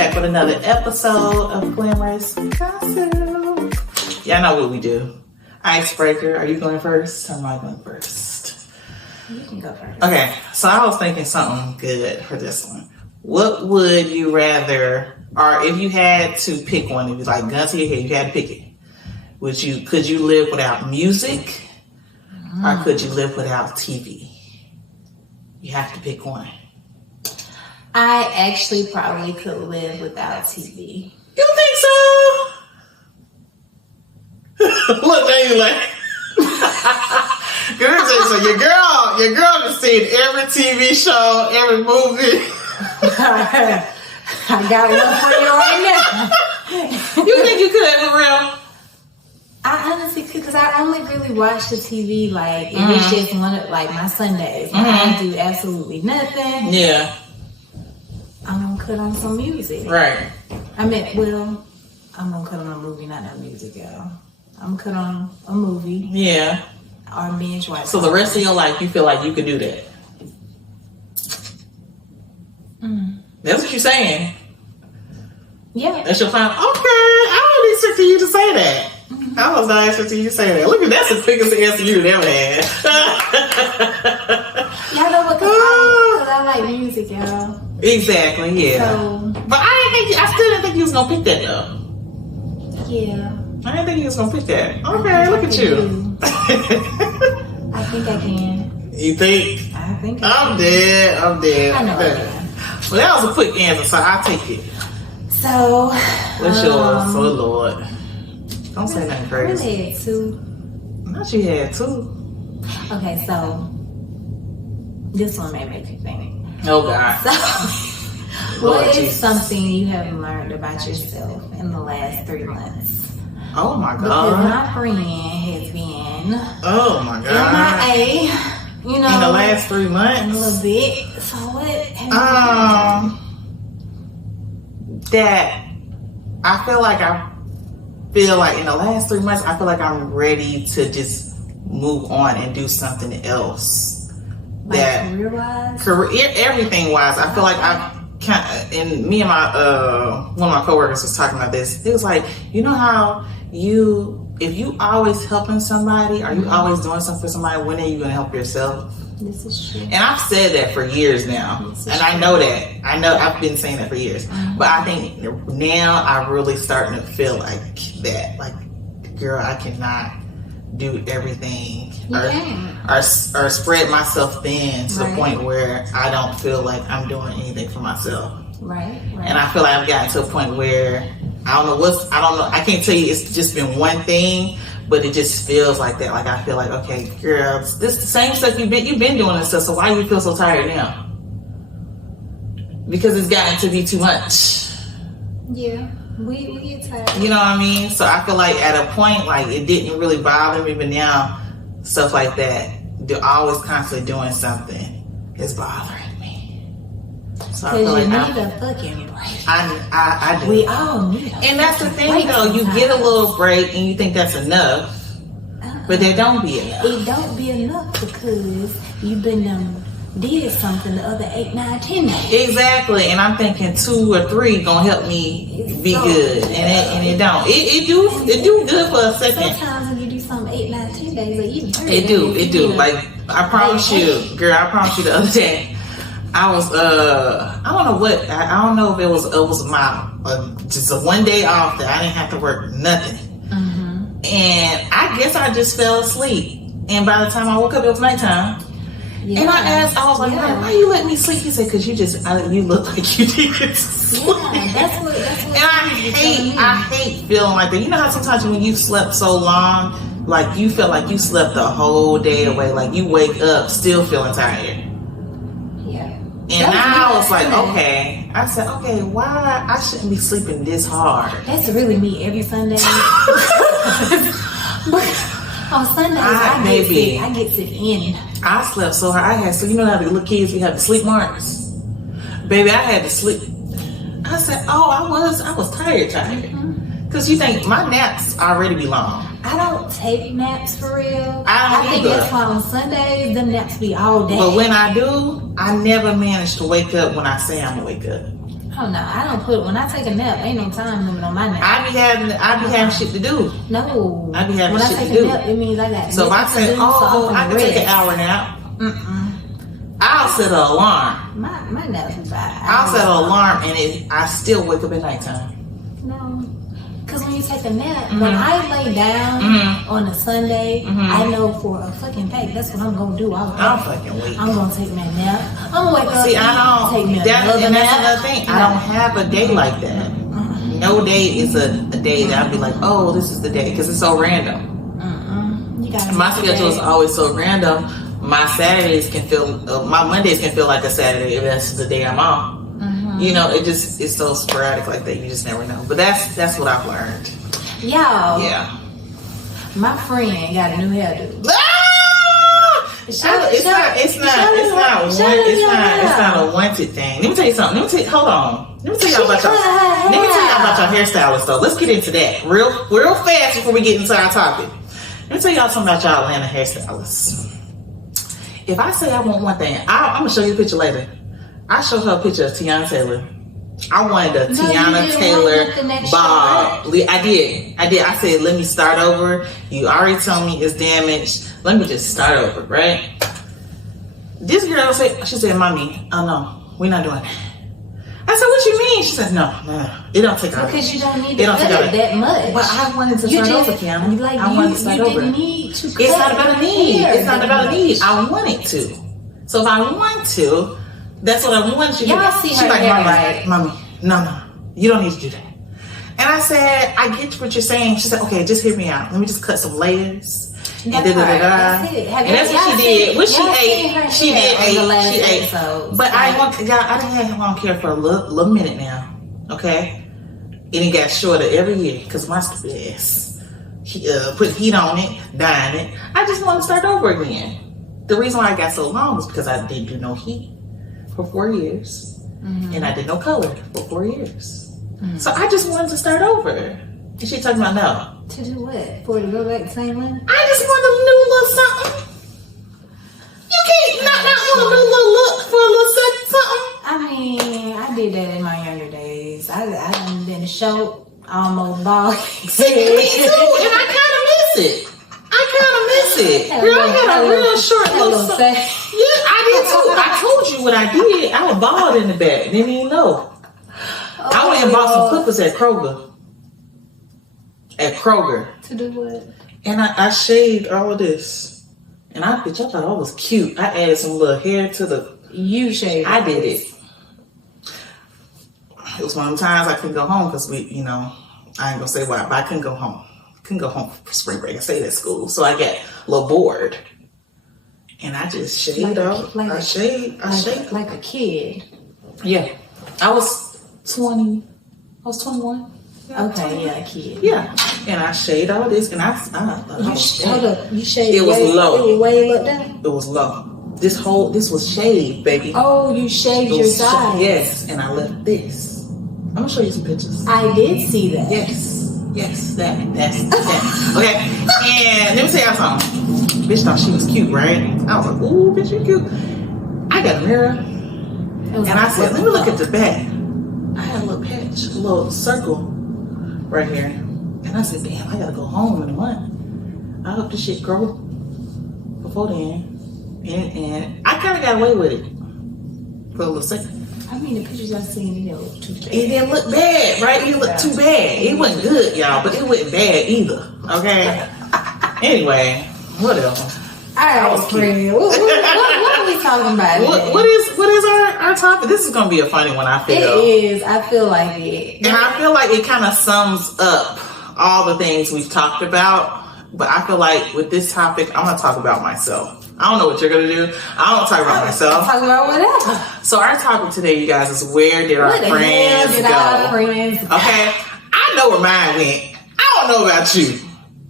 back with another episode of Glamorouz Gossip. Y'all know what we do. Icebreaker. Are you going first or am I going first? You can go first. Okay, so I was thinking something good for this one. What would you rather, or if you had to pick one, if you like guns to your head, you had to pick it. Could you live without music, or could you live without TV? You have to pick one. I actually probably could live without TV. You think so? Look, now you like. So your girl has seen every TV show, every movie. I got one for you right now. You think you could for real? I honestly could, because I only really watch the TV like if it's just one of like my Sundays. I do absolutely nothing. Yeah. I'm gonna cut on some music. Right. I'm gonna cut on a movie, not no music, y'all. I'm gonna cut on a movie. Yeah. Or binge watch. So the rest of your life, you feel like you could do that? That's what you're saying. Yeah. That's your final. Okay, I don't expect you to say that. I was not expecting you to say that. Look, that's the quickest answer you've ever had. Y'all know what? Because I like music, y'all. Exactly. Yeah. So, but I still didn't think you was gonna pick that though. Yeah. I didn't think you was gonna pick that. Okay, look at you. I think I can. You think? I think I'm dead. I know I can. Well, that was a quick answer, so I'll take it. So, What's yours? Oh Lord. Don't say nothing I crazy. really had two. Not you had two. Okay, so this one may make you think. Oh God. So, Lord what is Jesus. something you have learned about yourself in the last 3 months? Oh my Because God. my friend has been Oh my God. MIA, you know, In the last 3 a months. little bit. So what have you That I feel like in the last 3 months, I feel like I'm ready to just move on and do something else. That career-wise? career, everything wise, I feel like I've kind of, and me and my one of my coworkers was talking about this. It was like, you know how if you always helping somebody, or you always doing something for somebody, when are you gonna help yourself? This is true. And I've said that for years now, and I know that. I know I've been saying that for years, but I think now I'm really starting to feel like that. Like, girl, I cannot do everything or spread myself thin to the point where I don't feel like I'm doing anything for myself. Right. And I feel like I've gotten to a point where I can't tell you it's just been one thing, but it just feels like that. Like I feel like, okay, girls, this the same stuff you've been doing this stuff, so why do you feel so tired now? Because it's gotten to be too much. Yeah, we get tired. You know what I mean? So I feel like at a point, like it didn't really bother me, but now stuff like that, they're always constantly doing something, is bothering me. So I feel like you need a fucking break. I do. We all need a And that's the thing, though. You get a little break and you think that's enough, but they don't be enough. It don't be enough because you've been did something the other 8, 9, 10 days. Exactly, and I'm thinking 2 or 3 gonna help me be good, and it don't. It do good for a second. Sometimes when you do something 8, 9, 10 days, like even 30 It do. Like I promise you, girl. I promise you the other day. I was I don't know what I don't know if it was my just a one day off that I didn't have to work nothing, and I guess I just fell asleep. And by the time I woke up, it was nighttime. Yeah. And I was like, why you let me sleep? He said, because you look like you needed to sleep. Yeah, that's what. And I hate feeling like that. You know how sometimes when you slept so long, like you feel like you slept the whole day away, like you wake up still feeling tired. Yeah. And now I was like, okay. I said, okay, why I shouldn't be sleeping this hard? That's really me every Sunday. On Sundays, I get to in. I slept so hard. I had so you know how the little kids we have the sleep marks. Baby, I had to sleep. I said, I was tired. Because you think my naps already be long. I don't take naps for real. I think that's why on Sundays, them naps be all day. But when I do, I never manage to wake up when I say I'm going to wake up. Oh no, I don't put when I take a nap. Ain't no time limit on my nap. I be having shit to do. No, I be having when shit I take to do. a nap, it means I got. So if I say, oh, I can take an hour nap. I'll set an alarm. My naps is bad. I'll set an alarm and I still wake up at nighttime. No. Because when you take a nap, when I lay down on a Sunday, I know for a fucking fact that's what I'm gonna do. I'm fucking wait. I'm gonna take my nap. I'm gonna wake up. See, I don't. Take me That's another nap. another thing. I don't have a day like that. No day is a day that I'll be like, oh, this is the day, because it's so random. You gotta My schedule is always so random. My Saturdays can feel, my Mondays can feel like a Saturday if that's the day I'm off. You know, it's so sporadic like that. You just never know. But that's what I've learned. Y'all. Yeah. My friend got a new hairdo. It's not a wanted thing. Let me tell you something. Hold on. Let me tell y'all about your hairstylist though. Let's get into that real fast before we get into our topic. Let me tell y'all something about y'all Atlanta hairstylists. If I say I want one thing, I'm gonna show you a picture later. I showed her a picture of Tiana Taylor. I wanted a Tiana Taylor bob. I did. I said, let me start over. You already told me it's damaged. Let me just start over, right? This girl said, Mommy, oh no, we're not doing that. I said, what you mean? She said, no, it don't take out. Because you don't need to cut it that much. But I wanted to start over, Tiana. I wanted to start over. Need to cut it's not about a need. Hair, it's not about a need. I wanted to. So if I want to, that's what I want you to do. Y'all see her She's like, hair, right? Mommy, no, you don't need to do that. And I said, I get what you're saying. She said, okay, just hear me out. Let me just cut some layers. And that's what she did. What she ate, she ate. But I didn't have long hair for a little minute now. Okay, and it got shorter every year because my stupid ass put heat on it, dyeing it. I just want to start over again. The reason why I got so long was because I didn't do no heat for 4 years, and I did no color for 4 years. So I just wanted to start over. And she talking about no. To do what? For it to go back the same way? I just want a new little something. You can't not want a new little look for a little something. I mean, I did that in my younger days. I done been short, almost bald. Me too, and I kind of miss it. Girl, I got a real short little something. Yeah, I did too. I told you what I did. I was bald in the back. Didn't even know. I went and bought some clippers at Kroger. To do what? And I shaved all of this. And I thought I was cute. I added some little hair to the... You shaved. I did it. It was one of the times I couldn't go home because I ain't gonna say why, but I couldn't go home. Couldn't go home for spring break. I stayed at school. So I got a little bored. And I just shaved out. I shaved. Like a kid. Yeah. I was 20. I was 21. Okay, yeah, a kid. Yeah. And I shaved all this, and hold up. You shaved. It was low. It was way low down. It was low. This was shaved, baby. Oh, you shaved your side. Yes, and I left this. I'm gonna show you some pictures. I did see that. Yes, that's that. Okay, and let me tell y'all something. Bitch thought she was cute, right? I was like, ooh, bitch, you cute. I got a mirror, and I said, let me look at the back. I had a little patch, a little circle right here. And I said, damn, I gotta go home in a month. I hope this shit grow before then. And I kind of got away with it for a little second. I mean, the pictures I've seen, it didn't look too bad. It didn't look bad, right? It didn't look too bad. It wasn't good, y'all, but it wasn't bad either. Okay? Anyway, whatever. All right, friend. What are we talking about? What is our topic? This is gonna be a funny one, I feel. It is. I feel like it. And I feel like it kind of sums up all the things we've talked about. But I feel like with this topic, I'm gonna talk about myself. I don't know what you're gonna do. I don't talk about myself. Talk about whatever. So our topic today, you guys, is where did our friends go? Okay, I know where mine went. I don't know about you.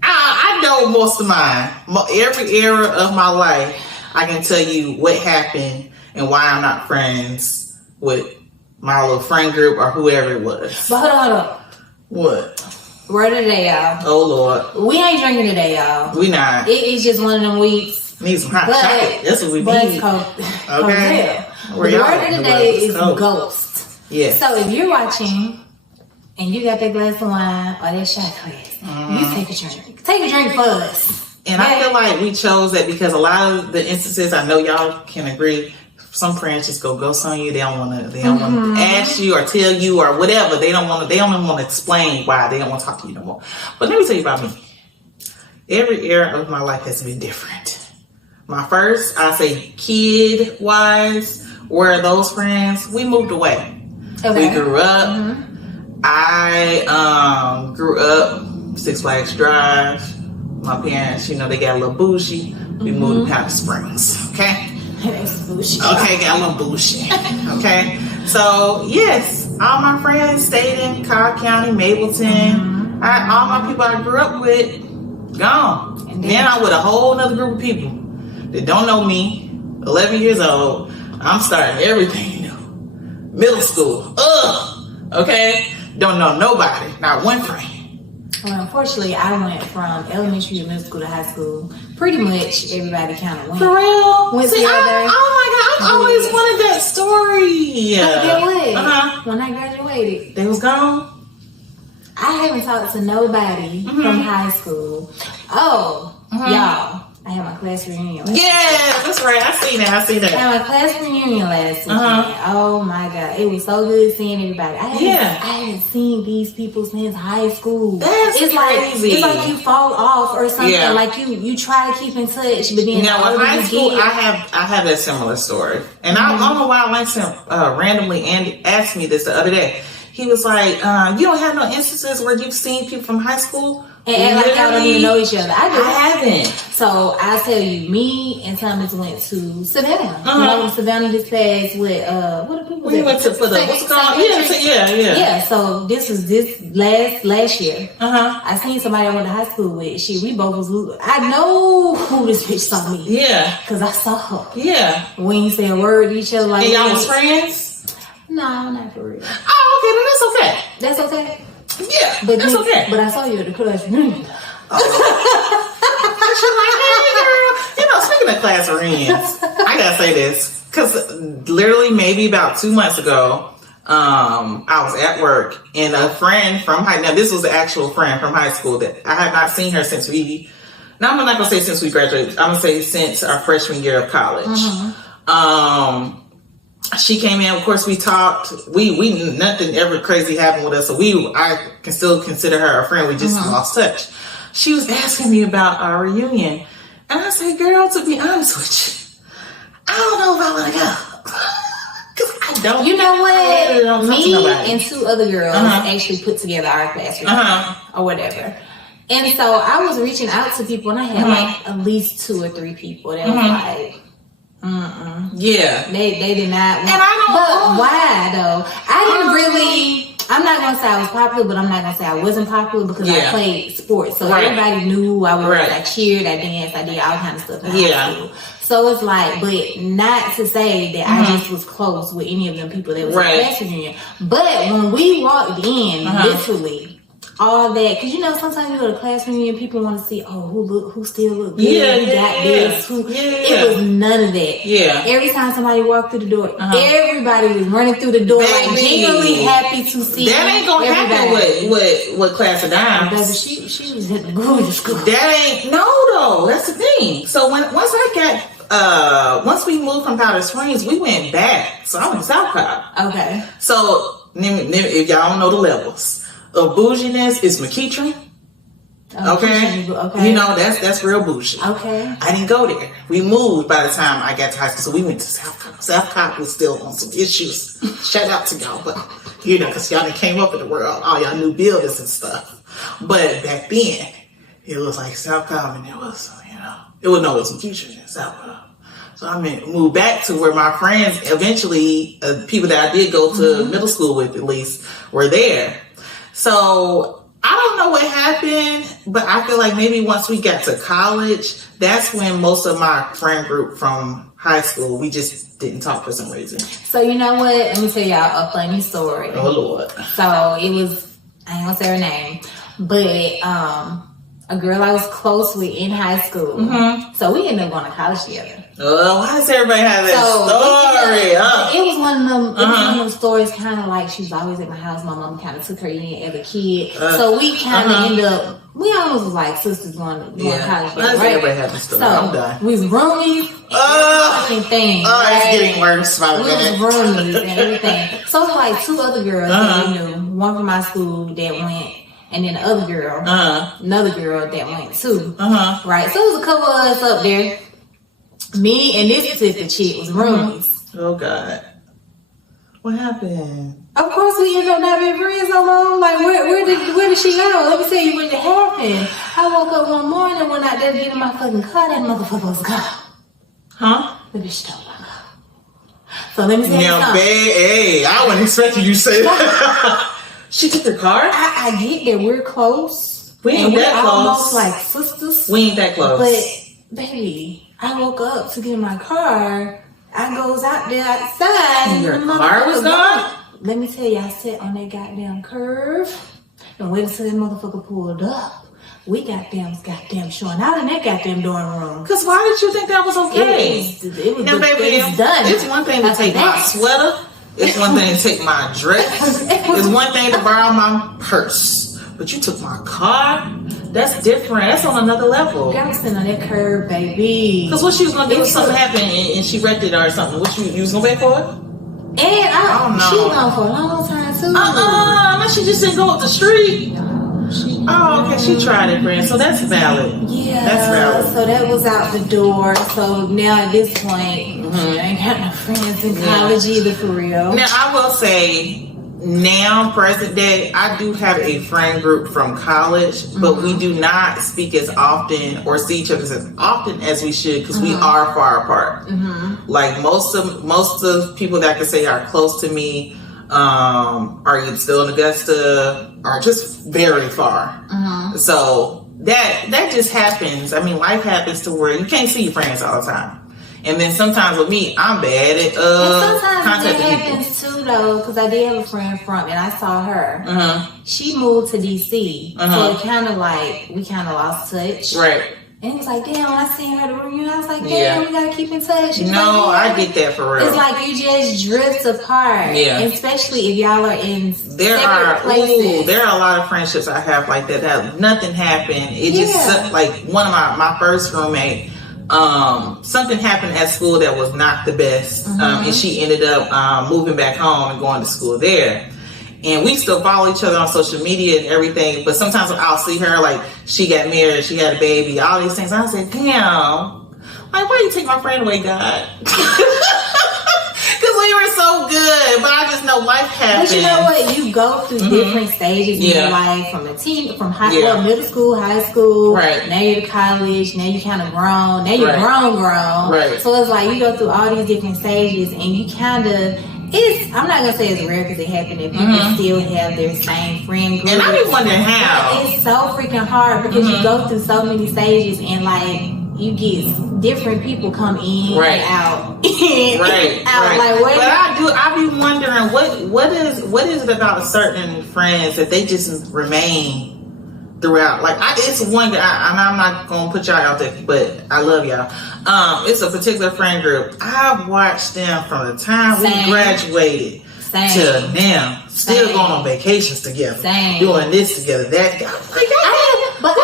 I know most of mine. Every era of my life, I can tell you what happened and why I'm not friends with my little friend group or whoever it was. But hold on. What? Word of the day, y'all. Oh Lord. We ain't drinking today, y'all. We not. It's just one of them weeks. Need some hot chocolate. That's what we need. It's cold. Okay. The word of the day is ghost. Yes. So if you're watching and you got that glass of wine or that shot glass, you take a drink. Take a drink for us. And I feel like we chose that because a lot of the instances, I know y'all can agree, some friends just go ghost on you. They don't want to ask you or tell you or whatever. They don't even want to explain why they don't want to talk to you no more. But let me tell you about me. Every era of my life has been different. My first, I say kid wise, were those friends. We moved away. Okay. We grew up. I grew up Six Flags Drive. My parents, they got a little bougie. We moved to Powder Springs. Okay. That's bougie. Okay, got a little bougie. Okay. So yes, all my friends stayed in Cobb County, Mableton. All my people I grew up with, gone. And then I'm with a whole other group of people that don't know me. 11 years old. I'm starting everything new. Middle school. Okay. Don't know nobody. Not one friend. Well, unfortunately, I went from elementary to middle school to high school. Pretty much everybody kind of went. For real? Went See, together. Oh my God, I've always wanted that story. Get what? When I graduated, they was gone? I haven't talked to nobody from high school. Y'all. I had my class reunion last weekend. That's right. I see that. I had my class reunion last weekend. Oh my God. It was so good seeing everybody. I haven't seen these people since high school. That's crazy. It's like you fall off or something. Yeah. Like you try to keep in touch, but then in high school, I have that similar story. And I don't know why Langston randomly asked me this the other day. He was like, you don't have no instances where you've seen people from high school? And like y'all don't even know each other. I haven't. So I tell you, me and Thomas went to Savannah. We went to Savannah this past with what are people? We went to for the what's it called? Yeah. So this was last year. I seen somebody I went to high school with. We both was. I know who this bitch saw me. Yeah, because I saw her. Yeah, we ain't say a word to each other like. And y'all was friends? No, not for real. Oh, okay, then that's okay. That's okay. Yeah, but that's okay. But I saw you at the class reunion. Speaking of class reunions, I gotta say this because literally maybe about 2 months ago, I was at work and a friend from now this was an actual friend from high school that I have not seen her since I'm not gonna say since we graduated. I'm gonna say since our freshman year of college. She came in, of course we talked. We nothing ever crazy happened with us, so I can still consider her a friend. We just lost touch. She was asking me about our reunion. And I said, girl, to be honest with you, I don't know if I want to go. Cause I don't. You know what? Me and two other girls actually put together our class reunion or whatever. And so I was reaching out to people and I had like at least 2 or 3 people that was like, yeah, they did not want, and I don't but why though? I didn't really. I'm not gonna say I was popular, but I'm not gonna say I wasn't popular because I played sports, so everybody knew who I was. I cheered, I danced, I did all kind of stuff in high school. So it's like, but not to say that I just was close with any of them people that was in the class reunion. But when we walked in, literally. All that, because sometimes you go to class reunion, people want to see, who still look good, who got this, it was none of that. Yeah. Every time somebody walked through the door, everybody was running through the door, like genuinely happy to see. That ain't gonna happen with Class of Dimes. Baby, she was in the gorgeous school. That ain't though. That's the thing. So once we moved from Powder Springs, we went back. So I went to South Cobb. Okay. So if y'all don't know the levels. Of bouginess is McKeitron. Okay. That's real bougie. Okay. I didn't go there. We moved by the time I got to high school, so we went to South Cobb. South Cobb was still on some issues. Shout out to y'all, but because y'all done came up in the world, all y'all new buildings and stuff. But back then, it was like South Cobb, and it was McKeitron in South Cobb. So I moved back to where my friends eventually, people that I did go to middle school with at least, were there. So I don't know what happened, but I feel like maybe once we got to college, that's when most of my friend group from high school, we just didn't talk for some reason. So you know what? Let me tell y'all a funny story. Oh Lord. So it was, I ain't gonna say her name, but a girl I was close with in high school. So we ended up going to college together. Oh, why does everybody have that story? It was one of them. It was one of them stories, kind of like she was always at my house. My mom kind of took her in as a kid, so we kind of ended up. We almost was like sisters going to college, right? Everybody have a story. I'm done. We was roomies. Fucking thing. Oh, right? It's getting worse. We was roomies and everything. So it was like two other girls that we knew. One from my school that went. And then the other girl, another girl that went too. Right? So it was a couple of us up there. Me and this particular chick was roomies. Oh, God. What happened? Of course, we ended up not being friends no more. Like, where did she go? Let me tell you what happened. I woke up one morning when I did get in my fucking car. That motherfucker was gone. Huh? The bitch stole my car. So let me tell you something. Hey, I wasn't expecting you to say that. She took her car? I get that we're close. We ain't that close. Almost like sisters. We ain't that close. But, baby, I woke up to get in my car. I goes out there outside. And your car was gone? Let me tell you, I sat on that goddamn curve and waited till that motherfucker pulled up. We goddamn showing out in that goddamn dorm room. Because why did you think that was okay? It was now, baby, it was done. It's one thing to take my sweater. It's one thing to take my dress. It's one thing to borrow my purse. But you took my car? That's different. That's on another level. I was sitting on that curve, baby. Because what she was going to do if something happened and she wrecked it or something? What you was going to pay for it? And she was gone for a long time, too. She just didn't go up the street. Okay, she tried it, friend. So that's valid. Yeah, that's valid. So that was out the door. So now at this point, I ain't got no friends in college either, for real. Now I will say, now present day, I do have a friend group from college, but we do not speak as often or see each other as often as we should because we are far apart. Like most of people that I can say are close to me. Are you still in Augusta? Are just very far. So that just happens. I mean, life happens to where you can't see your friends all the time. And then sometimes with me, I'm bad at sometimes it happens too, though, because I did have a friend and I saw her. She moved to DC, so it kind of like we kind of lost touch. Right. And it was like, damn, when I seen her at the reunion, I was like, damn, we gotta keep in touch. No, I get that for real. It's like you just drift apart. Yeah. And especially if y'all are in separate places. There are a lot of friendships I have like that nothing happened. It just, like, one of my first roommate, something happened at school that was not the best. And she ended up moving back home and going to school there. And we still follow each other on social media and everything. But sometimes I'll see her, like, she got married, she had a baby, all these things. I was like, damn, like, why you take my friend away, God? Because we were so good. But I just know life happens. But you know what? You go through different stages in your life, from middle school, high school. Right. Now you're to college. Now you're kind of grown. Now you're grown. Right. So it's like you go through all these different stages and you kind of... I'm not gonna say it's rare because it happened that people still have their same friend group. And I be wondering how. It's so freaking hard because you go through so many stages and like you get different people come in and out. Right. Like, what? But I be wondering what is it about certain friends that they just remain throughout. Like it's one guy, and I'm not gonna put y'all out there, but I love y'all. It's a particular friend group. I've watched them from the time we graduated to now, still going on vacations together, doing this together, that. But I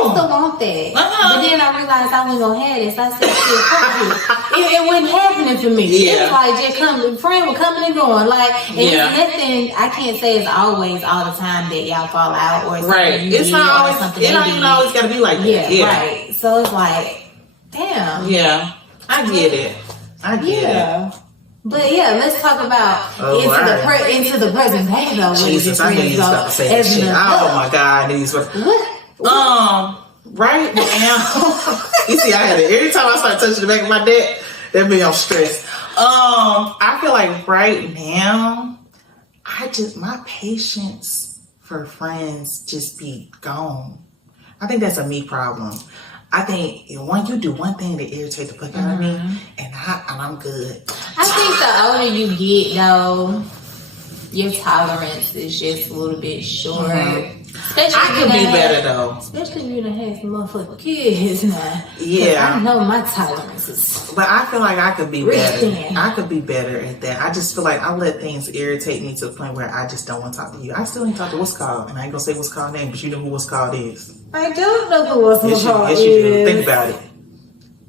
used to want that. But then I realized I wasn't gonna have this. I said, it wasn't happening for me. It was like just friend was coming and going. Like, and it's nothing. I can't say it's always all the time that y'all fall out or something. It's not always. It don't even always gotta be like that. Yeah. Right. So it's like, damn. Yeah, I get it. But yeah, let's talk about into the present day though. Jesus, I knew you was about to say that shit. Oh my God, these were right now. You see, I had it every time I start touching the back of my neck. That means I'm stressed. I feel like right now, my patience for friends just be gone. I think that's a me problem. I think when you do one thing to irritate the fuck out of me, and I'm good. I think the older you get, though, your tolerance is just a little bit short. Especially I could be better though. Especially if you done had some motherfucking kids now. Yeah. I know my tolerances. But I feel like I could be better. Thin. I could be better at that. I just feel like I let things irritate me to the point where I just don't want to talk to you. I still ain't talk to What's Called, and I ain't gonna say What's Called name, but you know who What's Called is. I don't know who What's Called is. Yes, you do. Think about it.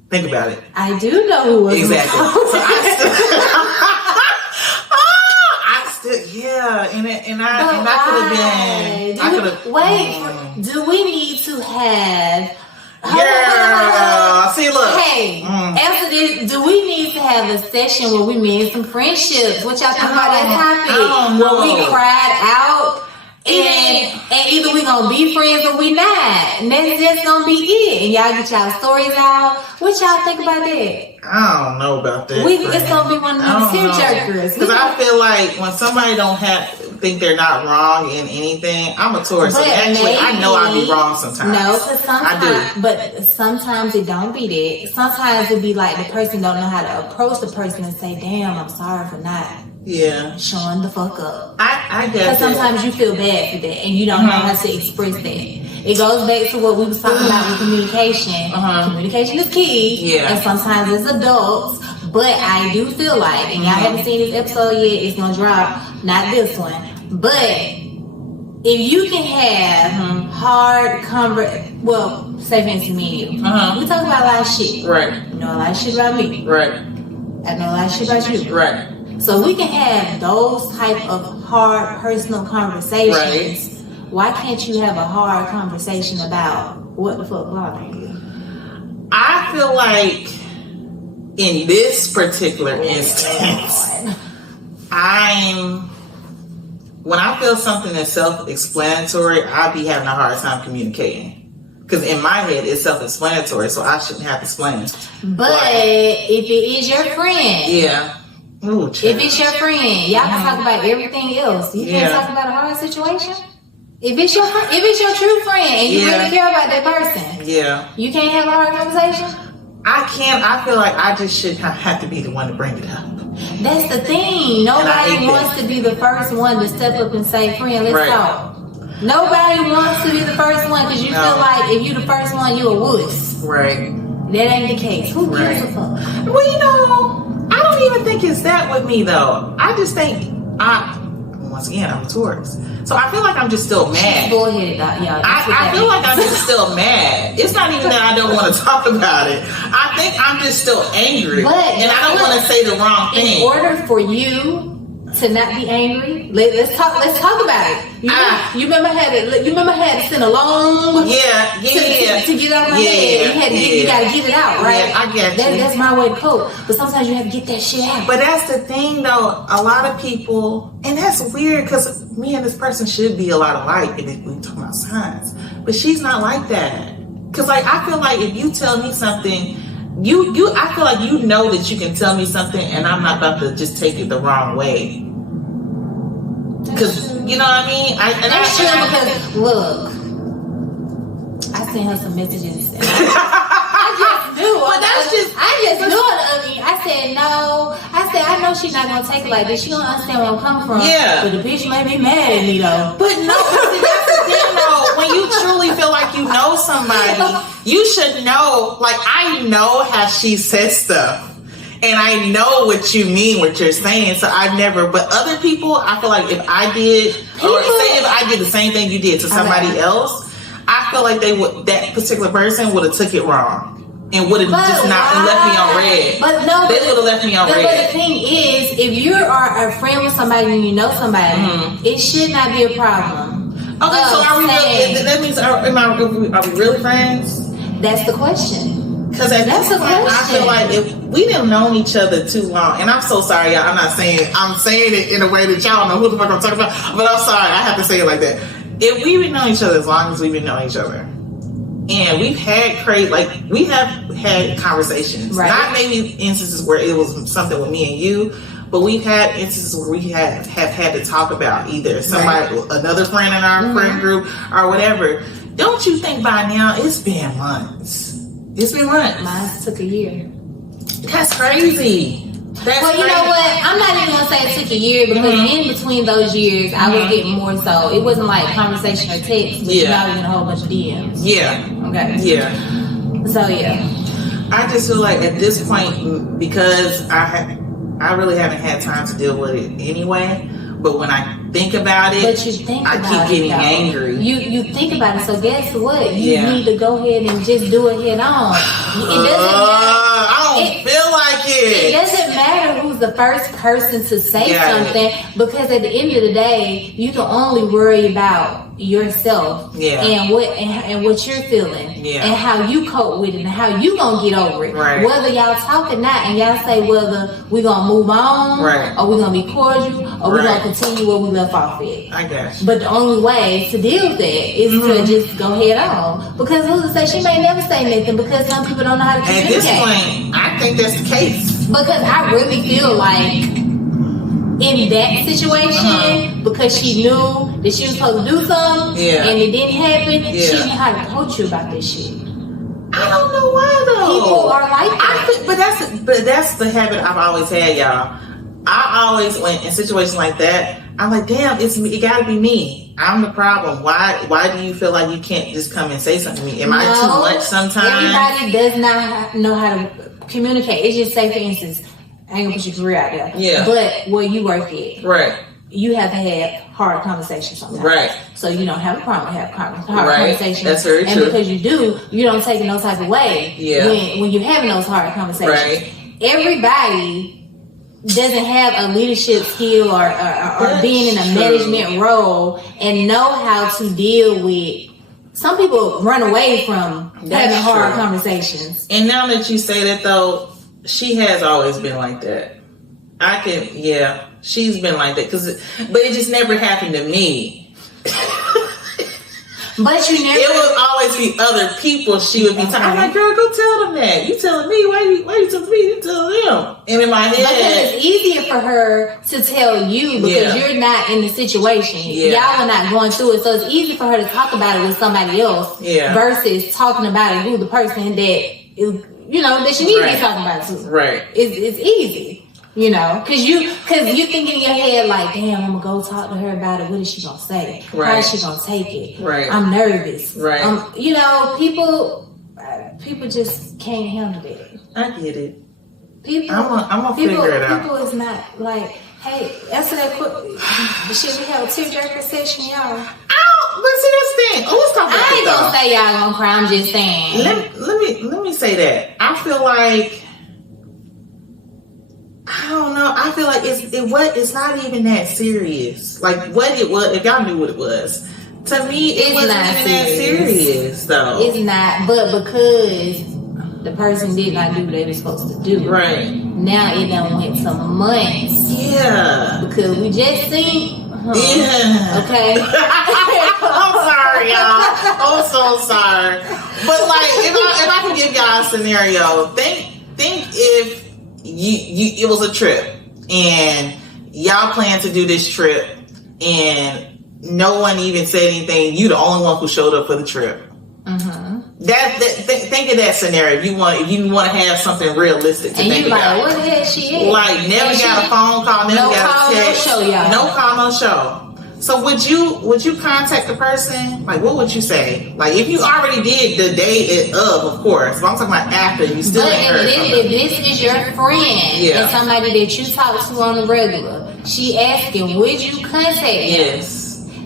Think about it. I do know who What's exactly. Called. So and I could have been. I could have. Wait, do we need to have? Yeah. See, look. Hey, after this, do we need to have a session where we made some friendships? What y'all think about that topic? Where we cried out. And either we gonna be friends or we not. And that's just gonna be it. And y'all get y'all stories out. What y'all think about that? I don't know about that. It's gonna be one of those tearjerkers. Because I feel like when somebody don't think they're not wrong in anything, I'm a Taurus. So actually, I know I be wrong sometimes. No, because sometimes I do. But sometimes it don't be that. Sometimes it be like the person don't know how to approach the person and say, "Damn, I'm sorry for not." Yeah, showing the fuck up. I guess. Because sometimes you feel bad for that, and you don't know how to express that. It goes back to what we was talking about with communication. Communication is key, and sometimes it's adults. But I do feel like, and y'all haven't seen this episode yet, it's gonna drop. Not this one, but if you can have hard say for instance, me and you, we talk about a lot of shit. Right. You know a lot of shit about me. Right. I know a lot of shit about you. Right. So we can have those type of hard personal conversations. Right. Why can't you have a hard conversation about what the fuck bothering you? I feel like in this particular instance, when I feel something that's self-explanatory, I'll be having a hard time communicating. Because in my head, it's self-explanatory, so I shouldn't have to explain. But if it is your friend, yeah. Ooh, if it's your friend, y'all can talk about everything else. You can't talk about a hard situation. If it's your true friend and you really care about that person, you can't have a hard conversation. I can't. I feel like I just should have to be the one to bring it up. That's the thing. Nobody wants to be the first one to step up and say, "Friend, let's talk." Nobody wants to be the first one because you feel like if you the first one, you a wuss. Right. That ain't the case. Who gives a fuck? Well, I don't even think it's that with me though. I just think once again, I'm a Taurus. So I feel like I'm just still mad. Go ahead, y'all. I feel like I'm just still mad. It's not even that I don't want to talk about it. I think I'm just still angry. And I don't want to say the wrong thing. In order for you to not be angry, let's talk about it. You remember I had to send a long to get out of my head. You gotta get it out, right? Yeah, I get you. That's my way to cope. But sometimes you have to get that shit out. But that's the thing, though. A lot of people, and that's weird because me and this person should be a lot alike if we talk about signs. But she's not like that. Because I feel like if you tell me something, I feel like you know that you can tell me something, and I'm not about to just take it the wrong way. Because, you know what I mean? That's true because, look, I sent her some messages. And I just knew. Well, I just knew it of me. I said, no. I know she's not going to take it like this. She don't understand where I'm coming from. Yeah. But the bitch may be mad at me, though. But no, that's the thing, though. When you truly feel like you know somebody, you should know. Like, I know how she says stuff. And I know what you mean, what you're saying. So but other people, I feel like if I did, or say if I did the same thing you did to somebody else, I feel like that particular person would have took it wrong and would have just not left me on red. But no, they would have left me on red. But the thing is, if you are a friend with somebody and you know somebody, it should not be a problem. Okay, so are we really? That means are we really friends? That's the question. Because at this point, I feel like if we didn't known each other too long, and I'm so sorry, y'all. I'm saying it in a way that y'all know who the fuck I'm talking about, but I'm sorry, I have to say it like that. If we've known each other as long as we've been knowing each other, and we have had conversations, right. Not maybe instances where it was something with me and you, but we've had instances where we have had to talk about either somebody, another friend in our friend group, or whatever. Don't you think by now it's been months? It's been months. Mine took a year. That's crazy. Well, you know what? I'm not even gonna say it took a year because in between those years, I was getting more so. It wasn't like conversation or text, but I was in a whole bunch of DMs. Yeah. Okay. Yeah. So yeah. I just feel like at this point, because I really haven't had time to deal with it anyway. But when I think about it, I keep getting angry. You think about it, so guess what? You need to go ahead and just do it head on. It doesn't matter. I don't feel like it. It doesn't matter who's the first person to say something, because at the end of the day, you can only worry about yourself and what you're feeling and how you cope with it and how you gonna get over it. Right. Whether y'all talk or not, and y'all say whether we gonna move on or we gonna be cordial or we gonna continue where we left off at. I guess. But the only way to deal with that is to just go head on. Because who's to say she may never say nothing, because some people don't know how to communicate. At this point, I think that's the case. Because I really feel like in that situation, because she knew that she was supposed to do something and it didn't happen, she didn't know how to coach you about this shit. I don't know why though. People are like that. But that's the habit I've always had, y'all. I always, when in situations like that, I'm like, damn, it gotta be me. I'm the problem. Why do you feel like you can't just come and say something to me? Am I too much sometimes? Everybody does not know how to communicate. It's just, say for instance, I ain't gonna put your career out there. Yeah. But where you work at. Right. You have to have hard conversations sometimes. Right. So you don't have a problem with having hard conversations. That's very true. And because you do, you don't take it no type of way when you're having those hard conversations. Right. Everybody doesn't have a leadership skill or being in a management role and know how to deal with. Some people run away from having hard conversations. And now that you say that though, she has always been like that. She's been like that but it just never happened to me. But you never. It would always be other people. She would be talking. I'm like, girl, go tell them that. You telling me? Why you telling me? You tell them. And in my head, because it's easier for her to tell you because you're not in the situation. Y'all are not going through it, so it's easy for her to talk about it with somebody else versus talking about it with the person that is, that you need to be talking about it to. Right. It's easy. Because you think in your head like, damn, I'm gonna go talk to her about it. What is she gonna say? Right. How is she gonna take it? Right. I'm nervous. Right. People just can't handle it. I get it. People, I'm gonna figure it out. People is not like, hey, answer that quick. Should we have a tearjerker session, y'all? But see, that's the thing. Let's talk about I ain't gonna say y'all gonna cry. I'm just saying. Let me say that. I feel like. I don't know. I feel like it's not even that serious. Like what it was, if y'all knew what it was. To me, it wasn't even that serious though. It's not, but because the person did not do what they were supposed to do. Right. Now it done went some months. Yeah. Because we just seen yeah. Okay. I'm sorry, y'all. I'm so sorry. But like if I can give y'all a scenario, think if it was a trip and y'all planned to do this trip and no one even said anything. You the only one who showed up for the trip. Mm-hmm. Think of that scenario. If you want to have something realistic to think about. What the hell she is? Like never got a phone call, never got a text. No call, no show. So would you contact the person? Like what would you say? Like if you already did the day of course. But I'm talking about after you still ain't heard from them. If this is your friend and somebody that you talk to on the regular, she asking, would you contact them?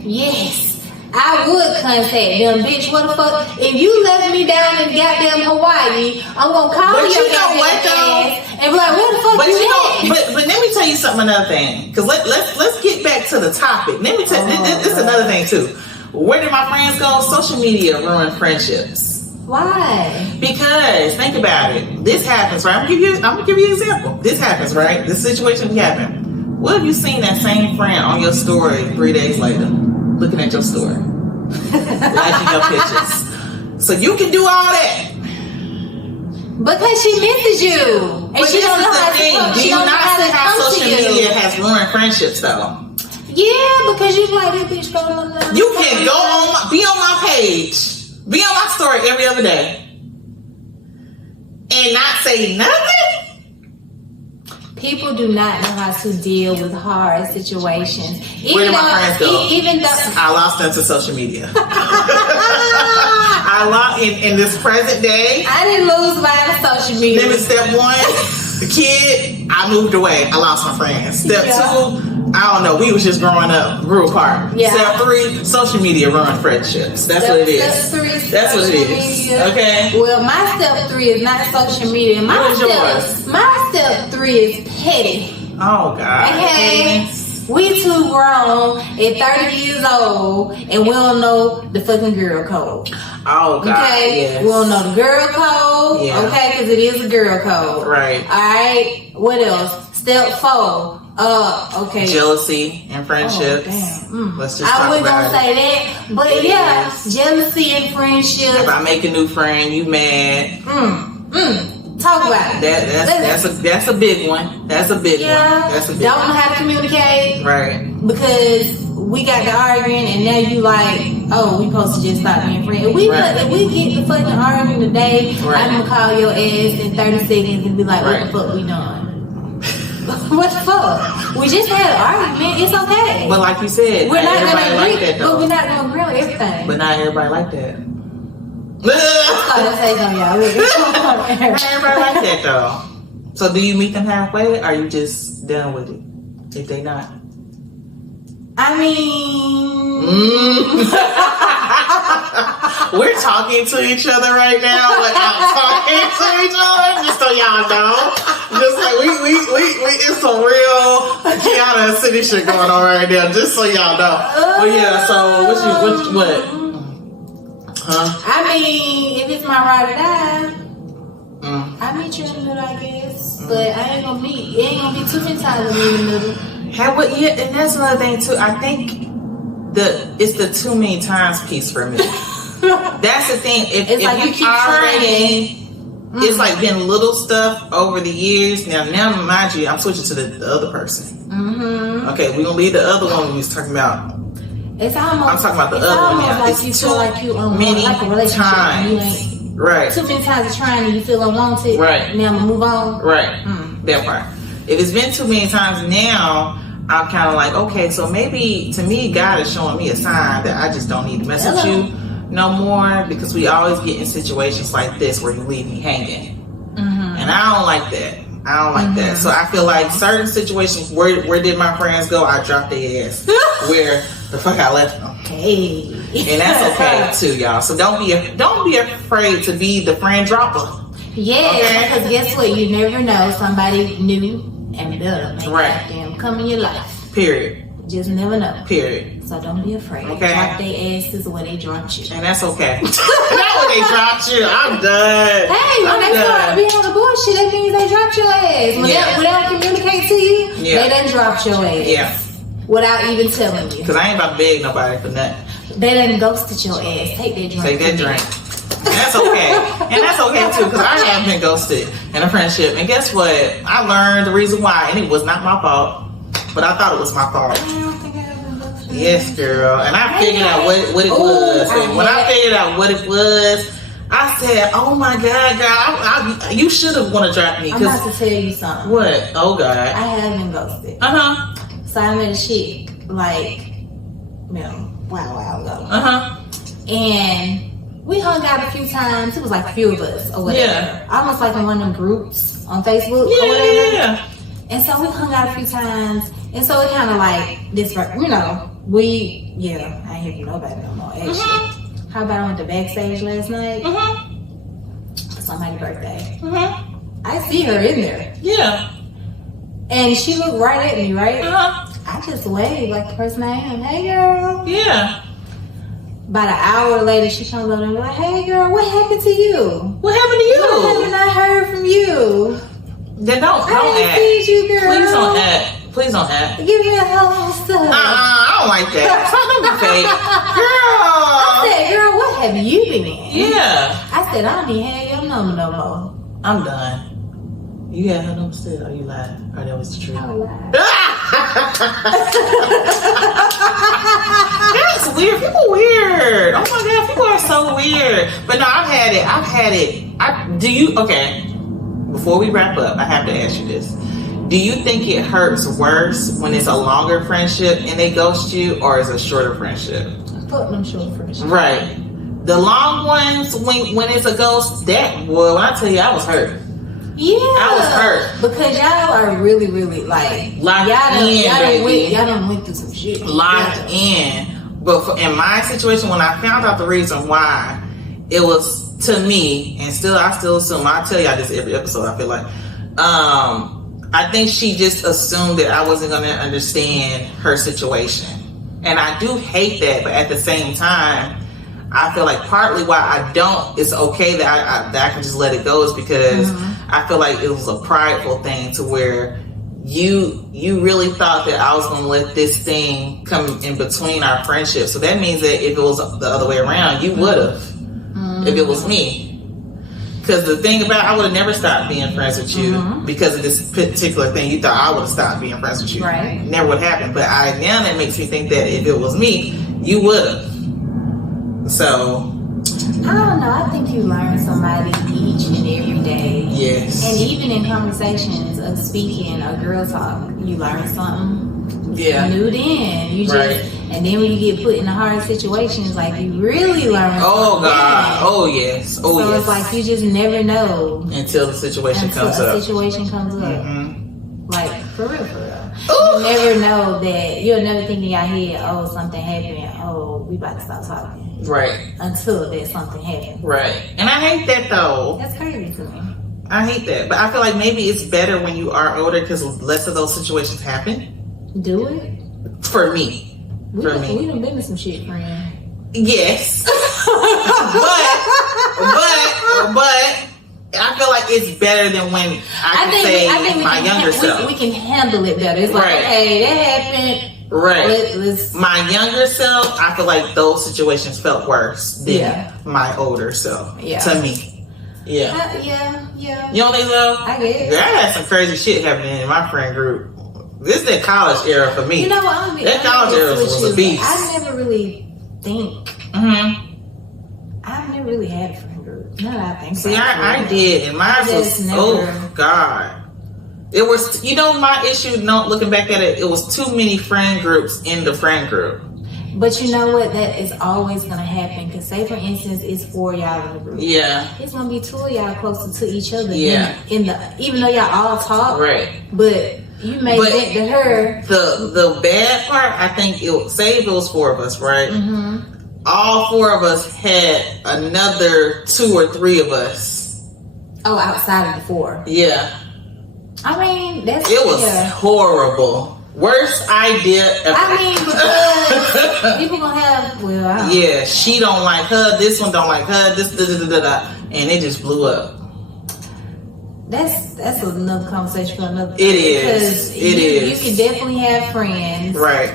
Yes. I would contact them, bitch. What the fuck? If you left me down in goddamn Hawaii, I'm gonna call your goddamn ass and be like, where the fuck you at? But let me tell you another thing. Because let's get back to the topic. Let me tell you, this is another thing too. Where did my friends go? Social media ruined friendships. Why? Because think about it. This happens, right? I'm gonna give you an example. This happens, right? This situation happened. What if you seen that same friend on your story 3 days later? Looking at your story, liking your pictures, so you can do all that because she misses you, and she don't know how to come. Do you not see how social media has ruined friendships, though? Yeah, because you like this bitch going on. You can be on my page, be on my story every other day, and not say nothing. People do not know how to deal with hard situations. Where did my friends go? Even though I lost them to social media. I lost in this present day. I didn't lose mine to social media. Then in step 1, the kid, I moved away. I lost my friends. Step 2, I don't know. We was just growing up, grew apart. Yeah. Step 3, social media ruined friendships. That's what it is. Step 3, that's what it is. Media. Okay. Well, my step 3 is not social media. My step 3 is petty. Oh God. Okay. We too grown at 30 years old, and we don't know the fucking girl code. Oh God. Okay. Yes. We don't know the girl code. Yeah. Okay, because it is a girl code. Right. All right. What else? Step 4. Okay. Jealousy and friendships. Let's just talk I wasn't about gonna say that, but yeah, jealousy and friendships. If I make a new friend, you mad. Talk about it. That's a big one. That's a big one. That's a big Don't one. know how to communicate. Right. Because we got to arguing and now you like, oh, we supposed to just stop being friends. If we get the fucking arguing today, I'm gonna call your ass in 30 seconds and be like, what the fuck we doing? What the fuck? We just had an argument. It's okay. But like you said, we're not gonna agree, like that, though. but we're not gonna agree on everything. But not everybody like that. Everybody like that though. So do you meet them halfway, or are you just done with it if they not? I mean, we're talking to each other right now without talking to each other. Just so y'all know, just like we it's some real Kiana City shit going on right now. Just so y'all know. But yeah, so what? Huh? I mean, if it's my ride or die, I meet you in the middle, I guess. But it ain't gonna be too many times with me in the middle. And that's another thing too. I think it's the too many times piece for me. That's the thing. If like you keep trying, it's like been little stuff over the years. Now, mind you, I'm switching to the other person. Okay, we're gonna leave the other one we was talking about. It's almost. I'm talking about the other one now. Like it's you feel like you many like a relationship. times. You ain't right. Too many times of trying and you feel unwanted. Right. Now I'm gonna move on. Right. That part. If it's been too many times now, I'm kind of like, okay, so maybe to me, God is showing me a sign that I just don't need to mess with you no more, because we always get in situations like this where you leave me hanging, and I don't like that. I don't like that. So I feel like certain situations, where did my friends go? I dropped their ass. Where the fuck I left them. Hey. And that's okay too, y'all. So don't be afraid to be the friend dropper. Yeah, because guess what? You never know, somebody new and better may them come in your life. Period. Just never know. Period. So don't be afraid. Okay. Drop their asses where they dropped you. And that's okay. Not when they dropped you. I'm done. Hey, when they start being on the bullshit, that means they dropped your ass. When they don't communicate to you, they done dropped your ass. Yeah. Without even telling you. Because I ain't about to beg nobody for nothing. They done ghosted your ass. Take that drink. Take that drink. And that's okay. And that's okay too, because I have been ghosted in a friendship. And guess what? I learned the reason why, and it was not my fault. But I thought it was my fault. I don't think I have been ghosted. Yes, girl. And I figured out what it was. And when I figured out what it was, I said, oh my God, girl, you should have want to drop me. I'm about to tell you something. What? Oh God. I have been ghosted. So I met a chick like, while ago. And we hung out a few times. It was like a few of us or whatever. Yeah. Almost like in one of them groups on Facebook or whatever. Yeah. And so we hung out a few times. And so it kind of like this, I ain't hearing nobody no more, actually. How about I went to backstage last night? For somebody's birthday. I see her in there. Yeah. And she looked right at me, right? I just waved like the person I am. Hey, girl. Yeah. About an hour later, she comes over and be like, hey, girl, what happened to you? What happened to you? What haven't I heard from you? Then don't act. I didn't see you, girl. Please don't act. Please don't act. Give me a hello stuff. I don't like that. Don't be fake. Girl. I said, girl, what have you been in? Yeah. I said, I don't even have your number no more. I'm done. You had her number still? Or you lied? Or that was the truth? I lied. That's weird. People weird. Oh my God, people are so weird. But no, I've had it. Okay. Before we wrap up, I have to ask you this. Do you think it hurts worse when it's a longer friendship and they ghost you, or is it a shorter friendship? Fuck them short friendships. Right. The long ones, when it's a ghost, that boy, when I tell you, I was hurt. Yeah, I was hurt because y'all are really, really like locked y'all done went through some shit. Locked in. But in my situation, when I found out the reason why, it was to me, and I still assume. I tell y'all this every episode. I feel like, I think she just assumed that I wasn't going to understand her situation, and I do hate that. But at the same time, I feel like partly why I don't, it's okay that I can just let it go, is because I feel like it was a prideful thing to where you really thought that I was going to let this thing come in between our friendship. So that means that if it was the other way around, you would have, if it was me. Because the thing about, I would have never stopped being friends with you because of this particular thing. You thought I would have stopped being friends with you. Right. Never would happen. But now that makes me think that if it was me, you would have. So I don't know. I think you learn somebody each and every day. Yes. And even in conversations of speaking or girl talk, you learn something new then. You just and then when you get put in the hard situations, like you really learn. Oh God. Oh yes. Oh so yes. it's like you just never know until the situation comes up. Like for real. You never know that. You'll never think in your head, oh, something happened. Oh, we about to stop talking. Right. Until that something happens. Right. And I hate that though. That's crazy to me. I hate that. But I feel like maybe it's better when you are older because less of those situations happen. Do it? For me. We done been in some shit, friend. Yes. but I feel like it's better than when I think my younger self. We can handle it better. It's like, okay, that happened. Right. My younger self, I feel like those situations felt worse than my older self. Yeah. To me. Yeah. Yeah. You don't think so? I get it. I had some crazy shit happening in my friend group. This is that college era for me. You know what? That college era was a beast. I never really think. I've never really had a friend group. No, I think so. See, I did. And mine was, oh, God. It was, my issue, looking back at it, it was too many friend groups in the friend group. But you know what? That is always going to happen. Because say, for instance, it's 4 y'all in the group. Yeah. It's going to be 2 of y'all closer to each other. Yeah. Even though y'all all talk. Right. But you may vent to her. The bad part, I think, say if it was 4 of us, right? All 4 of us had another 2 or 3 of us. Oh, outside of the 4. Yeah. I mean, it was horrible. Worst idea ever. I mean, because people gonna have, she don't like her, this one don't like her, this, and it just blew up. That's another conversation for another. It is. You can definitely have friends, right?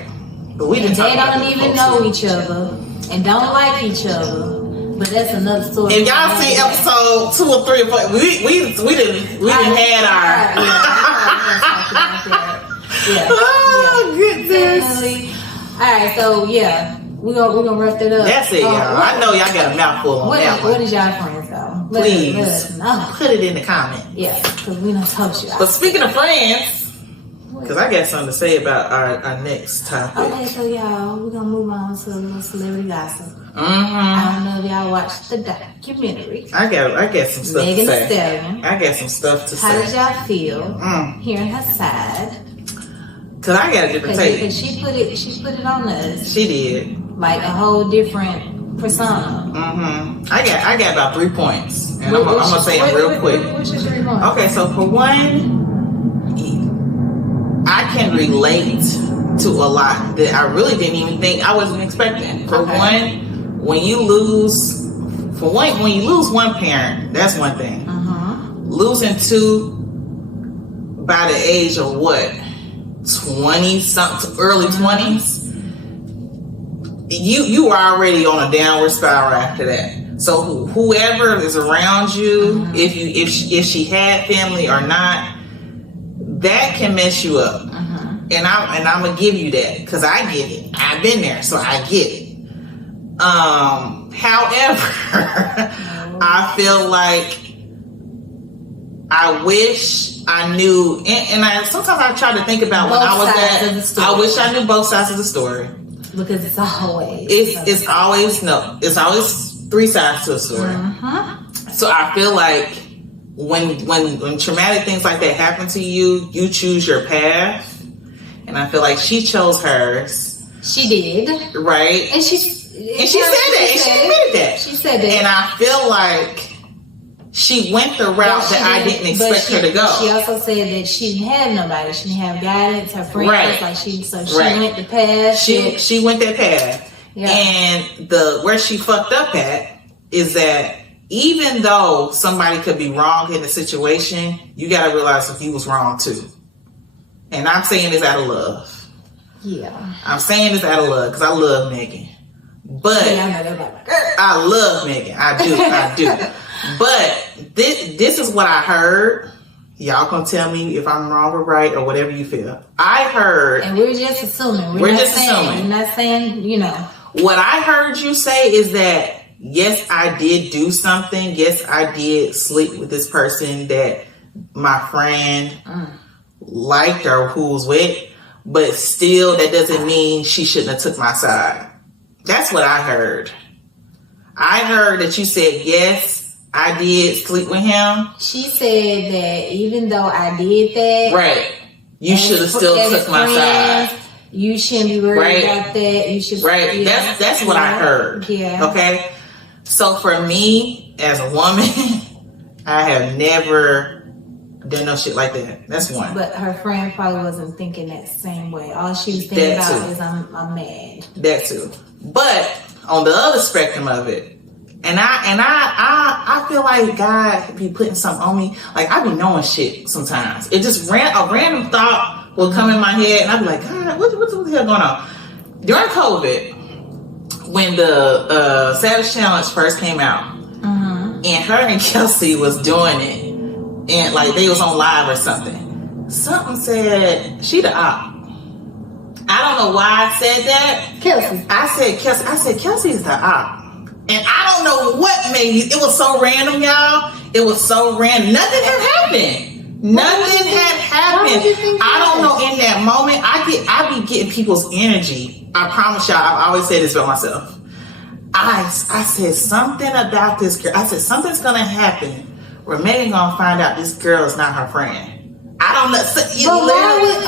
But they don't even know each other and don't like each other. But that's another story. If y'all see episode 2 or 3 or 4, we didn't had our. Oh goodness! All right, so we're gonna wrap that up. That's it, y'all. I know y'all got a mouthful on that one. What is y'all friends though? Please put it in the comment. Yeah, because we don't talk shit. But speaking of friends. Because I got something to say about our next topic. Okay, so y'all, we're going to move on to a little celebrity gossip. I don't know if y'all watched the documentary. I got some stuff to say. Stallion. I got some stuff to say. How did y'all feel hearing her side? Because I got a different take. Because she put it on us. She did. Like a whole different persona. I got about 3 points. And I'm going to say them real quick. What's your 3 points? Okay, so for one, I can relate to a lot that I really didn't even think I wasn't expecting. For one, when you lose one parent, that's one thing. Losing 2 by the age of what? 20 something, early 20s. You are already on a downward spiral after that. So whoever is around you, if she had family or not, that can mess you up. And I'm gonna give you that because I get it. I've been there, so I get it. However, I feel like I wish I knew, and sometimes I try to think about both when I was sides I wish I knew both sides of the story. Because it's always it's always three sides to a story. So I feel like when traumatic things like that happen to you, you choose your path, and I feel like she chose hers. She did, right? And she said that. And she admitted that. She said that, and I feel like she went the route that I didn't expect her to go. She also said that she didn't have nobody. She didn't have guidance. Her friends, right. she went the path. She went that path. Yeah. And where she fucked up at is that even though somebody could be wrong in the situation, you got to realize if you was wrong too. And I'm saying this out of love. Yeah. I'm saying this out of love because I love Megan. But I love Megan. I do. But this is what I heard. Y'all gonna tell me if I'm wrong or right or whatever you feel. I heard, and we're just assuming. We're not saying. You know. What I heard you say is that yes, I did do something. Yes, I did sleep with this person that my friend liked or who was with. But still, that doesn't mean she shouldn't have took my side. That's what I heard. I heard that you said yes. I did sleep with him. She said that even though I did that, right, you should have still took my side. You shouldn't be worried about that. You should, right? Yeah, that's what I heard. Yeah. Okay. So for me as a woman, I have never done no shit like that. That's one. But her friend probably wasn't thinking that same way. All she was thinking about is I'm mad. That too. But on the other spectrum of it. And I feel like God be putting something on me. Like I be knowing shit sometimes. It just a random thought will come in my head, and I be like, God, what the hell going on? During COVID, when the Savage Challenge first came out, and her and Kelsey was doing it, and like they was on live or something. Something said she the op. I don't know why I said that. Kelsey. I said Kelsey's the op. And I don't know what made me. It was so random, y'all. It was so random. Nothing had happened. Nothing had happened. I don't know. In that moment, I be getting people's energy. I promise y'all. I've always said this about myself. I said something about this girl. I said something's gonna happen where Megan gonna find out this girl is not her friend. I don't know.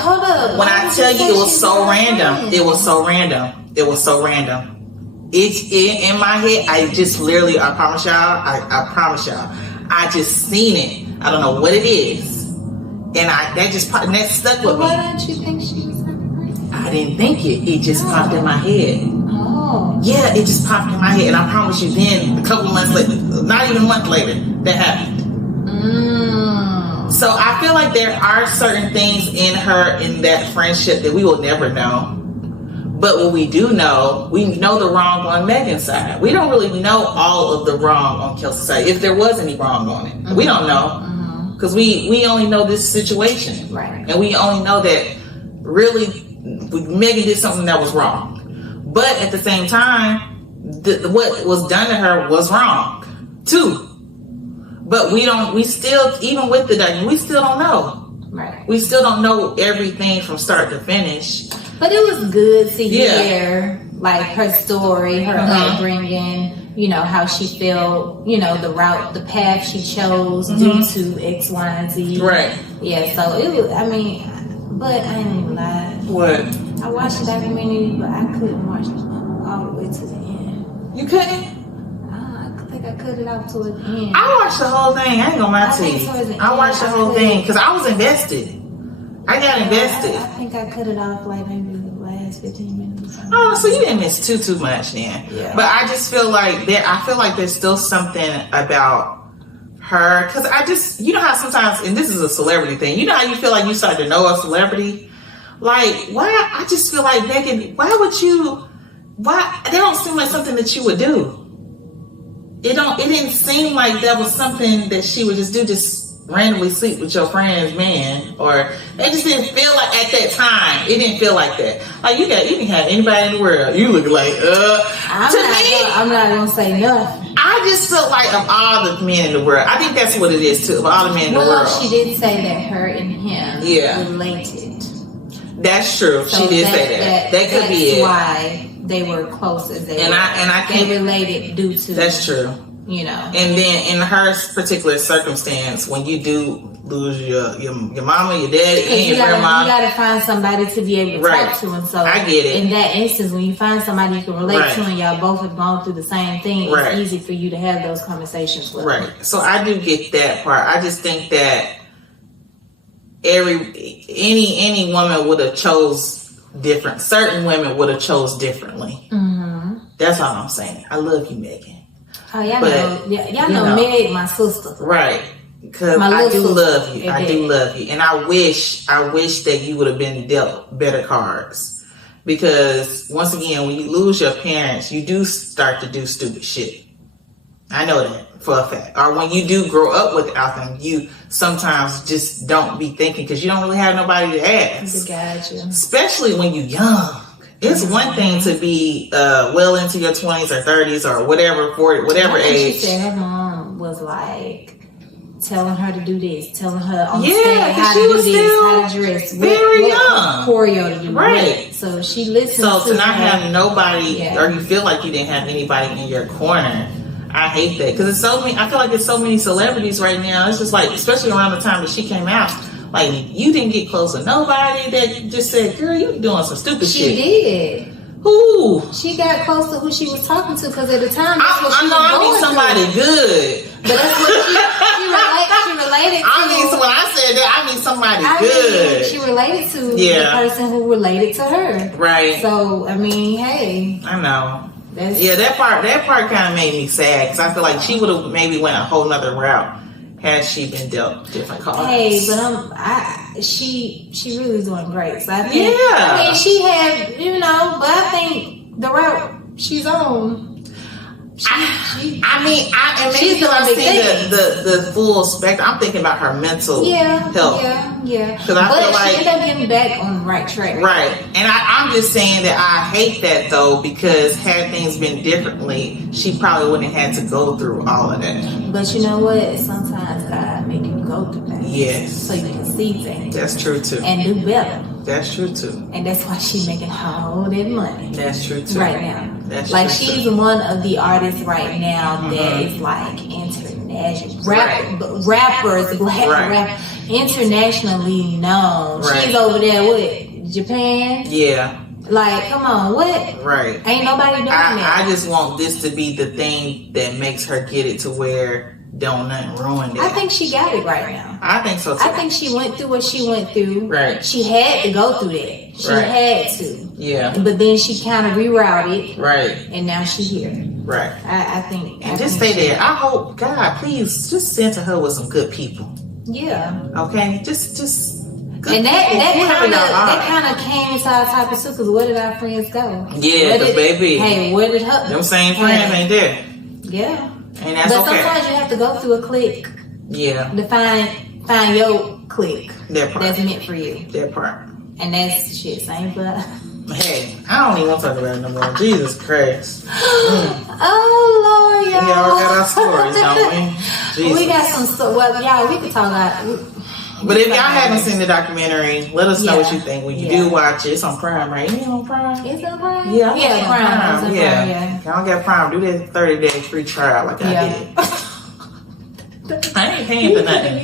Hold up. When I tell you, it was so random. It was so random. It was so random. It's in my head. I just literally, I promise y'all, I promise y'all, I just seen it. I don't know what it is. And that stuck with me. Why don't you think she was having I didn't think it. It just popped in my head. Oh. Yeah, it just popped in my head. And I promise you then, a couple of months later, not even a month later, that happened. So I feel like there are certain things in that friendship that we will never know. But what we do know, we know the wrong on Megan's side. We don't really know all of the wrong on Kelsey's side, if there was any wrong on it. We don't know. Because we only know this situation. Right. And we only know that really Megan did something that was wrong. But at the same time, what was done to her was wrong, too. But we still, even with the document, we still don't know. Right. We still don't know everything from start to finish. But it was good to hear, like, her story, her upbringing, you know, how she felt, you know, the path she chose due to X, Y, and Z. Right. Yeah, so it was, I mean, but I ain't even lie. What? I watched the documentary, but I couldn't watch it all the way to the end. You couldn't? I think I cut it off towards the end. I watched the whole thing. I ain't gonna lie to you. I watched the whole thing because I was invested. I got invested. I think I cut it off like maybe the last 15 minutes. Oh, so you didn't miss too much then. Yeah. But I just feel like there's still something about her because I just, you know how sometimes, and this is a celebrity thing, you know how you feel like you start to know a celebrity? Like, why? I just feel like Megan, why they don't seem like something that you would do. It didn't seem like that was something that she would just do, just randomly sleep with your friend's man, or it just didn't feel like at that time. It didn't feel like that. Like you can have anybody in the world. You look like I'm not gonna say nothing. I just felt like of all the men in the world, I think that's what it is too. Of all the men in the world, she did say that her and him related. That's true. So she did say that. That could be it. Why they were close as they were. I can't related due to. That's true. You know. And then in her particular circumstance, when you do lose your mama, your daddy, and your grandma, you gotta find somebody to be able to talk to. And so I get it. In that instance, when you find somebody you can relate to, and y'all both have gone through the same thing, it's easy for you to have those conversations with them. So I do get that part. I just think that any woman would have chose different. Certain women would have chose differently. Mm-hmm. That's all I'm saying. I love you, Megan. Oh, y'all know Meg, my sister. Right. Because I do love you. I do love you. And I wish that you would have been dealt better cards. Because once again, when you lose your parents, you do start to do stupid shit. I know that for a fact. Or when you do grow up without them, you sometimes just don't be thinking because you don't really have nobody to ask. Gotcha. Especially when you're young. It's one thing to be well into your 20s or 30s or whatever, 40, whatever age. She said her mom was like telling her to do this, telling her on stage how to do this, how to dress, very young, choreo to do, right? So she listened. So to not have nobody, or you feel like you didn't have anybody in your corner. I hate that because it's so many. I feel like there's so many celebrities right now. It's just like, especially around the time that she came out. Like, you didn't get close to nobody that just said, girl, you doing some stupid shit. She did. Who? She got close to who she was talking to because at the time, I need somebody good. But that's what she related to. When I said that, I mean somebody good. She related to the person who related to her. Right. So, I mean, hey. I know. That part kind of made me sad because I feel like she would have maybe went a whole nother route. Has she been dealt different cards? Hey, but she really doing great. So I think, I mean, she had, but I think the route she's on. Maybe because I see the full spectrum. I'm thinking about her mental health. Yeah. Because I feel like she ended up getting back on the right track. Right. And I'm just saying that I hate that though, because had things been differently, she probably wouldn't have had to go through all of that. But you know what? Sometimes God make you go through that. Yes. So you can see things. That's true too. And do better. That's true too. And that's why she's making all that money. That's true too. Right now. That's like true she's one of the artists right now that is like international rappers, black rap, internationally known. Right. She's over there with Japan. Yeah. Like, come on, what? Right. Ain't nobody doing that. I just want this to be the thing that makes her get it to where don't nothing ruin it. I think she got it right now. I think so too. I think she went through what she went through. Right. She had to go through that. She had to. Yeah. But then she kind of rerouted. Right. And now she's here. Right. I think. And just stay there. I hope, God, please just send to her with some good people. Yeah. Okay? Just and that kind of came into our topic too, because where did our friends go? Yeah, baby. Hey, where did her? Them same friends ain't there. Yeah. And that's but sometimes you have to go through a clique. Yeah. To find your clique. That part. That's meant for you. That part. And that's shit, same but. Hey, I don't even want to talk about it no more. Jesus Christ. Oh, Lord, y'all. We all got our stories, don't we? Jesus. We got some stories. Well, y'all, we could talk about But if y'all haven't seen the documentary, let us know what you think when you do watch it. It's on Prime, right? It's on Prime. It's on Prime? Yeah, Prime. Yeah. Y'all got Prime. Do that 30-day free trial like I did. I ain't paying for nothing.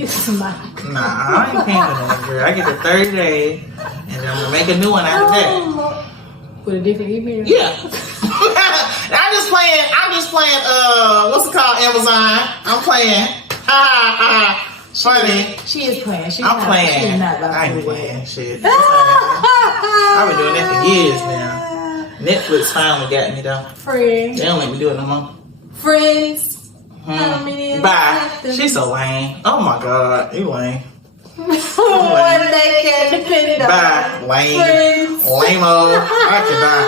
Nah, I ain't paying for nothing, girl. I get the 30 day, and then I'm gonna make a new one out of that. With a different email? Yeah. I'm just playing, what's it called, Amazon. I'm playing. Funny. She is playing. I'm playing. She's not about I ain't playing shit. I've been doing that for years now. Netflix finally got me though. Friends. They don't let me do it no more. Friends. Bye. She's so lame. Oh my God, you lame. One day can depend on. Bye, lame. Friends. Lame-o. I cannot.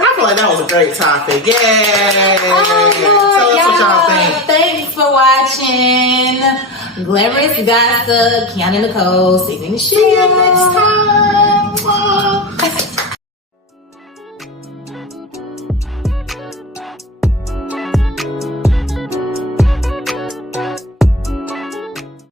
I feel like that was a great topic. Yay! Tell us what y'all think. Thanks for watching Glamorous Gossip. Kiana Nicole, singing the shit. See you next time.